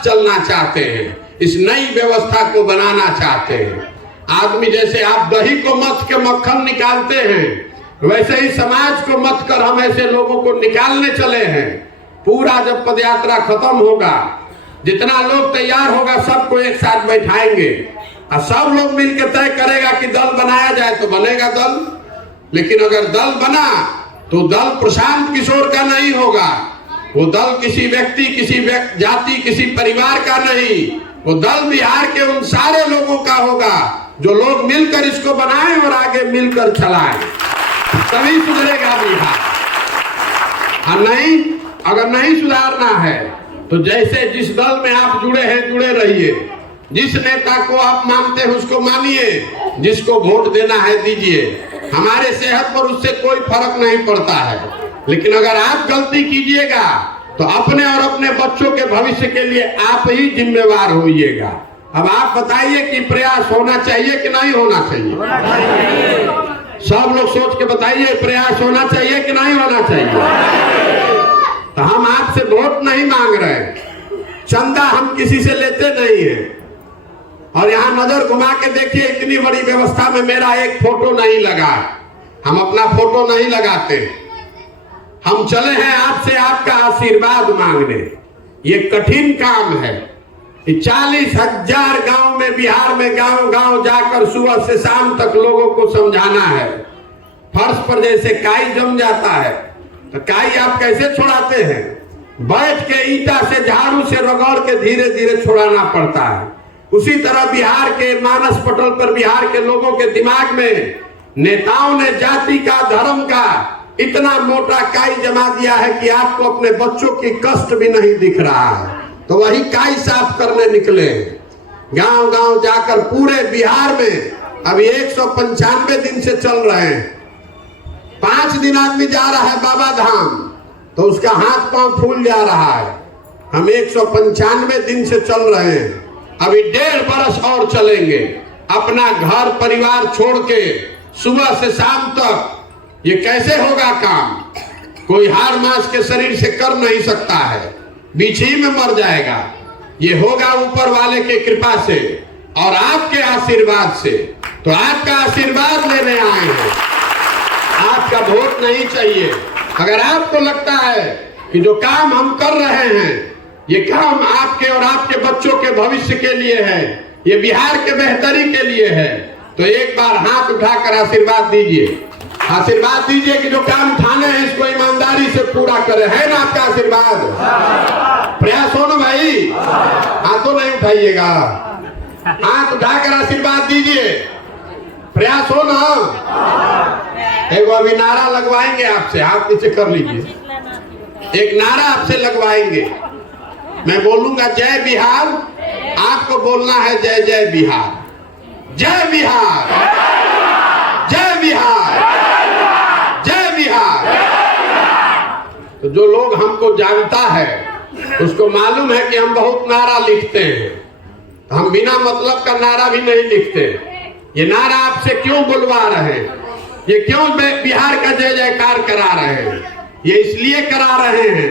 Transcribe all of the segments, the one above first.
साथ चलना चाहते हैं, इस नई व्यवस्था को बनाना चाहते हैं। आदमी जैसे आप दही को मथ के मक्खन निकालते हैं, वैसे ही समाज को मथ कर हम ऐसे लोगों को निकालने चले हैं। पूरा जब पदयात्रा खत्म होगा, जितना लोग तैयार होगा सबको एक साथ बैठाएंगे और सब लोग मिलकर तय करेगा कि दल बनाया जाए तो बनेगा दल। लेकिन अगर दल बना तो दल प्रशांत किशोर का नहीं होगा, वो दल किसी व्यक्ति, किसी जाति, किसी परिवार का नहीं, वो दल बिहार के उन सारे लोगों का होगा जो लोग मिलकर इसको बनाएं और आगे मिलकर चलाएं, तभी सुधरेगा बिहार। और नहीं, अगर नहीं सुधारना है तो जैसे जिस दल में आप जुड़े हैं जुड़े रहिए, जिस नेता को आप मानते हैं उसको मानिए, जिसको वोट देना है दीजिए। हमारे सेहत पर उससे कोई फर्क नहीं पड़ता है, लेकिन अगर आप गलती कीजिएगा तो अपने और अपने बच्चों के भविष्य के लिए आप ही जिम्मेवार होइएगा। अब आप बताइए कि प्रयास होना चाहिए कि नहीं होना चाहिए? सब लोग सोच के बताइए, प्रयास होना चाहिए कि नहीं होना चाहिए? तो हम आपसे वोट नहीं मांग रहे, चंदा हम किसी से लेते नहीं है। और यहाँ नजर घुमा के देखिए, इतनी बड़ी व्यवस्था में मेरा एक फोटो नहीं लगा। हम अपना फोटो नहीं लगाते, हम चले हैं आपसे आपका आशीर्वाद मांगने। ये कठिन काम है। 40,000 गांव में, बिहार में गांव गांव जाकर सुबह से शाम तक लोगों को समझाना है। फर्श पर जैसे काई जम जाता है तो काई आप कैसे छुड़ाते हैं? बैठ के ईटा से, झाड़ू से रगड़ के धीरे धीरे छुड़ाना पड़ता है। उसी तरह बिहार के मानस पटल पर बिहार के लोगों के दिमाग में नेताओं ने जाति का, धर्म का इतना मोटा काई जमा दिया है कि आपको अपने बच्चों की कष्ट भी नहीं दिख रहा है। तो वही काई साफ करने निकले, गांव गांव जाकर पूरे बिहार में। अभी 195 दिन से चल रहे हैं। 5 दिन आदमी जा रहा है बाबा धाम तो उसका हाथ पांव फूल जा रहा है। हम 195 दिन से चल रहे हैं, अभी 1.5 बरस और चलेंगे। अपना घर परिवार छोड़ के सुबह से शाम तक ये कैसे होगा काम? कोई हार मांस के शरीर से कर नहीं सकता है, बीच ही में मर जाएगा। ये होगा ऊपर वाले के कृपा से और आपके आशीर्वाद से। तो आपका आशीर्वाद लेने आए हैं, आपका वोट नहीं चाहिए। अगर आपको लगता है कि जो काम हम कर रहे हैं ये काम आपके और आपके बच्चों के भविष्य के लिए है, ये बिहार के बेहतरी के लिए है, तो एक बार हाथ उठाकर आशीर्वाद दीजिए। आशीर्वाद दीजिए कि जो काम ठाने हैं इसको ईमानदारी से पूरा करें। है ना आपका आशीर्वाद? प्रयास हो ना भाई? हाथों नहीं उठाइएगा, हाथ उठाकर आशीर्वाद दीजिए। प्रयास हो ना? एक अभी नारा लगवाएंगे आपसे, हाथ नीचे कर लीजिए। एक नारा आपसे लगवाएंगे, मैं बोलूंगा जय बिहार, आपको बोलना है जय जय बिहार। जय बिहार, जय बिहार, जय बिहार। तो जो लोग हमको जानता है उसको मालूम है कि हम बहुत नारा लिखते हैं, तो हम बिना मतलब का नारा भी नहीं लिखते। ये नारा आपसे क्यों बुलवा रहे हैं, ये क्यों बिहार का जय जयकार करा रहे हैं? ये इसलिए करा रहे हैं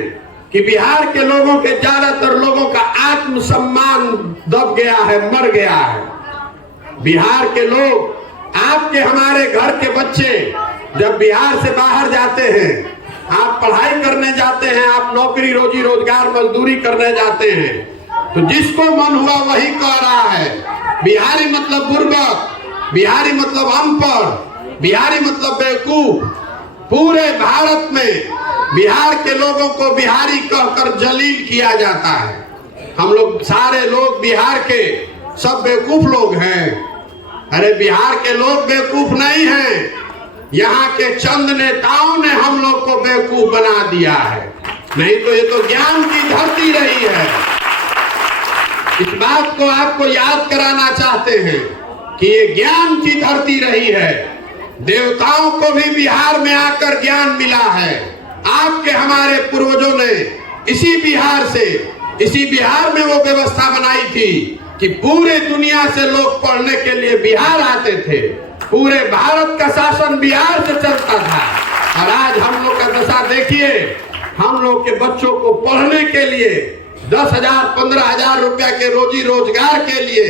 कि बिहार के लोगों के, ज्यादातर लोगों का आत्मसम्मान दब गया है, मर गया है। बिहार के लोग, आपके हमारे घर के बच्चे जब बिहार से बाहर जाते हैं, आप पढ़ाई करने जाते हैं, आप नौकरी रोजी रोजगार मजदूरी करने जाते हैं, तो जिसको मन हुआ वही कह रहा है बिहारी मतलब बुर्बक, बिहारी मतलब अनपढ़, बिहारी मतलब बेवकूफ। पूरे भारत में बिहार के लोगों को बिहारी कहकर जलील किया जाता है। हम लोग सारे लोग बिहार के सब बेवकूफ लोग हैं। अरे बिहार के लोग बेवकूफ नहीं हैं, यहाँ के चंद नेताओं ने हम लोग को बेवकूफ बना दिया है। नहीं तो ये तो ज्ञान की धरती रही है। इस बात को आपको याद कराना चाहते हैं कि ये ज्ञान की धरती रही है। देवताओं को भी बिहार में आकर ज्ञान मिला है। आपके हमारे पूर्वजों ने इसी बिहार से, इसी बिहार में वो व्यवस्था बनाई थी कि पूरे दुनिया से लोग पढ़ने के लिए बिहार आते थे। पूरे भारत का शासन बिहार से चलता था। और आज हम लोग का दशा देखिए, हम लोग के बच्चों को पढ़ने के लिए 10,000 15,000 रुपया के रोजी रोजगार के लिए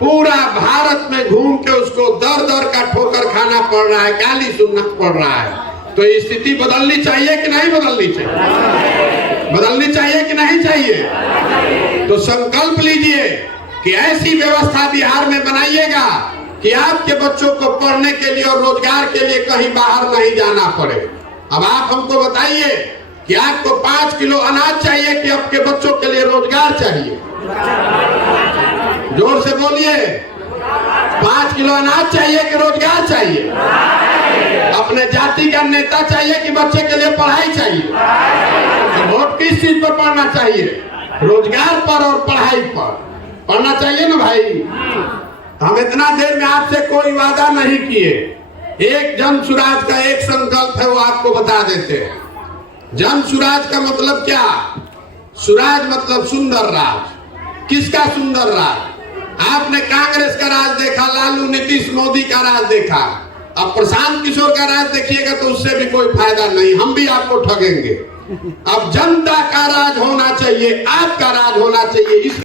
पूरा भारत में घूम के उसको दर दर का ठोकर खाना पड़ रहा है, गाली सुनना पड़ रहा है। तो ये स्थिति बदलनी चाहिए कि नहीं बदलनी चाहिए? बदलनी चाहिए कि नहीं चाहिए? तो संकल्प लीजिए कि ऐसी व्यवस्था बिहार में बनाइएगा कि आपके बच्चों को पढ़ने के लिए और रोजगार के लिए कहीं बाहर नहीं जाना पड़े। अब आप हमको बताइए कि आपको 5 किलो अनाज चाहिए कि आपके बच्चों के लिए रोजगार चाहिए? जोर से बोलिए। 5 किलो अनाज चाहिए कि रोजगार चाहिए? अपने जाति का नेता चाहिए कि बच्चे के लिए पढ़ाई चाहिए? तो वोट किस चीज पर पढ़ना चाहिए? रोजगार पर और पढ़ाई पर पढ़ना चाहिए ना भाई। हम इतना देर में आपसे कोई वादा नहीं किए। एक जन सुराज का एक संकल्प है, वो आपको बता देते हैं। जन सुराज का मतलब क्या? सुराज मतलब सुंदर राज। किसका सुंदर राज? आपने कांग्रेस का राज देखा, लालू नीतीश मोदी का राज देखा, अब प्रशांत किशोर का राज देखिएगा तो उससे भी कोई फायदा नहीं, हम भी आपको ठगेंगे। अब जनता का राज होना चाहिए, आपका राज होना चाहिए। इस